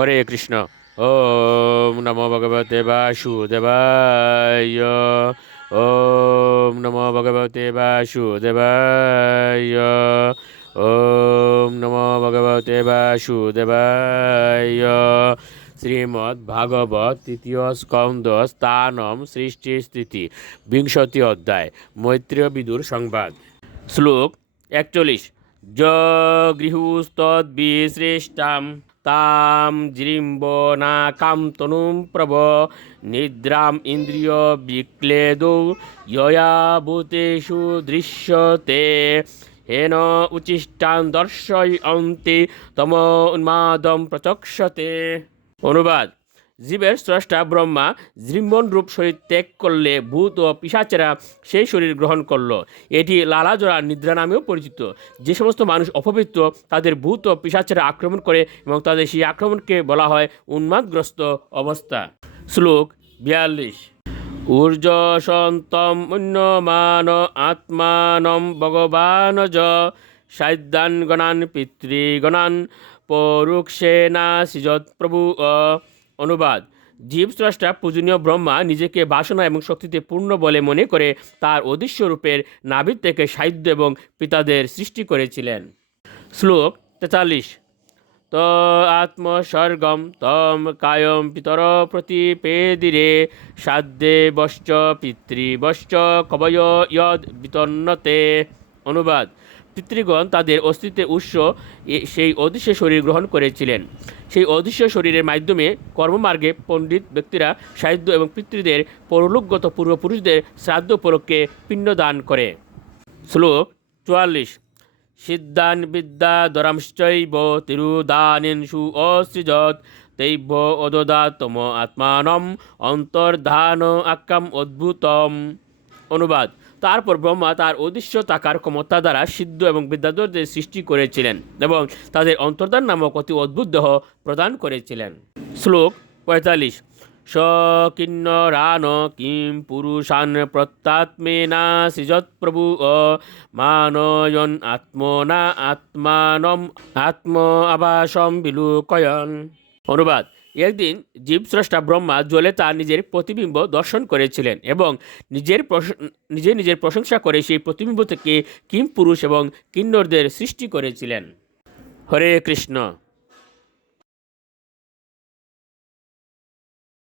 হরে কৃষ্ণ। ওম নমো ভগবতে বাসুদেবায়। ওম নমো ভগবতে বাসুদেবায়। ওম নমো ভগবতে বাসুদেবায়। শ্রীমদ্ ভাগবত তৃতীয় স্কন্দ স্থানম সৃষ্টি স্থিতি বিংশতি অধ্যায় মৈত্রেয় বিদুর সংবাদ। শ্লোক 41। য গৃহস্থদ্বিশ্রেষ্টাম তাম জিরিম্বনাকাম তনুম প্রভ নিদ্রাম ইন্দ্রিয় বিক্লেদৌ ইয়া ভূতেষু দৃশ্যতে হেন উচিষ্টান দর্শয়ন্তি তম উন্মাদম প্রচক্ষতে। অনুবাদ: জীবের স্রষ্টা ব্রহ্মা জৃম্বন রূপ শরীর ত্যাগ করলে ভূত ও পিশাচেরা সেই শরীর গ্রহণ করল। এটি লালাজরা নিদ্রা নামেও পরিচিত। যে সমস্ত মানুষ অপবিত্র তাদের ভূত ও পিশাচেরা আক্রমণ করে এবং তাদের সেই আক্রমণকে বলা হয় উন্মাদগ্রস্ত অবস্থা। শ্লোক 42। ঊর্জসন্তম উন্নমান আত্মানম ভগবানজ সাধ্যান গণান পিতৃগণান পরুক্ষেনা সৃজৎ প্রভু। অনুবাদ: জীবস্রষ্টা পূজনীয় ব্রহ্মা নিজেকে বাসনা এবং শক্তিতে পূর্ণ বলে মনে করে তার অদৃশ্য রূপের নাভির থেকে সাধ্য এবং পিতাদের সৃষ্টি করেছিলেন। শ্লোক 43। ত আত্মস্বর্গম তম কায়ম পিতর প্রতিপেদিরে সাধ্যে বশ্চ পিতৃবশ্চ কবয় ইয়দ বিতন্নতে। অনুবাদ: পিতৃগণ তাদের অস্তিত্বের উৎস সেই অদৃশ্য শরীর গ্রহণ করেছিলেন। সেই অদৃশ্য শরীরের মাধ্যমে কর্মমার্গে পণ্ডিত ব্যক্তিরা সাহিত্য এবং পিতৃদের পরলোকগত পূর্বপুরুষদের শ্রাদ্ধ উপলক্ষে পিণ্ডদান করে। শ্লোক 44। সিদ্ধান বিদ্যা দরাংশ্চৈব তিরুদানেষু অসৃজৎ তৈব অদদাতম আত্মানম অন্তর্ধান আক্কাম অদ্ভুতম। অনুবাদ: তারপর ব্রহ্মা তার অদৃশ্য তাকার ক্ষমতা দ্বারা সিদ্ধ এবং বিদ্যাধরদের সৃষ্টি করেছিলেন এবং তাদের অন্তর্ধান নামক অতি অদ্ভুত দেহ প্রদান করেছিলেন। শ্লোক 45। স কিন্নরান কিম পুরুষান প্রত্যাত্মেনা সৃজৎ প্রভু মানয়ন আত্মনা আত্মানম আত্ম আবাসম বিলুকয়ন। অনুবাদ: একদিন জীবস্রষ্টা ব্রহ্মা জলে তার নিজের প্রতিবিম্ব দর্শন করেছিলেন এবং নিজের প্রশংসা করে সেই প্রতিবিম্ব থেকে কিম পুরুষ এবং কিন্নরদের সৃষ্টি করেছিলেন। হরে কৃষ্ণ।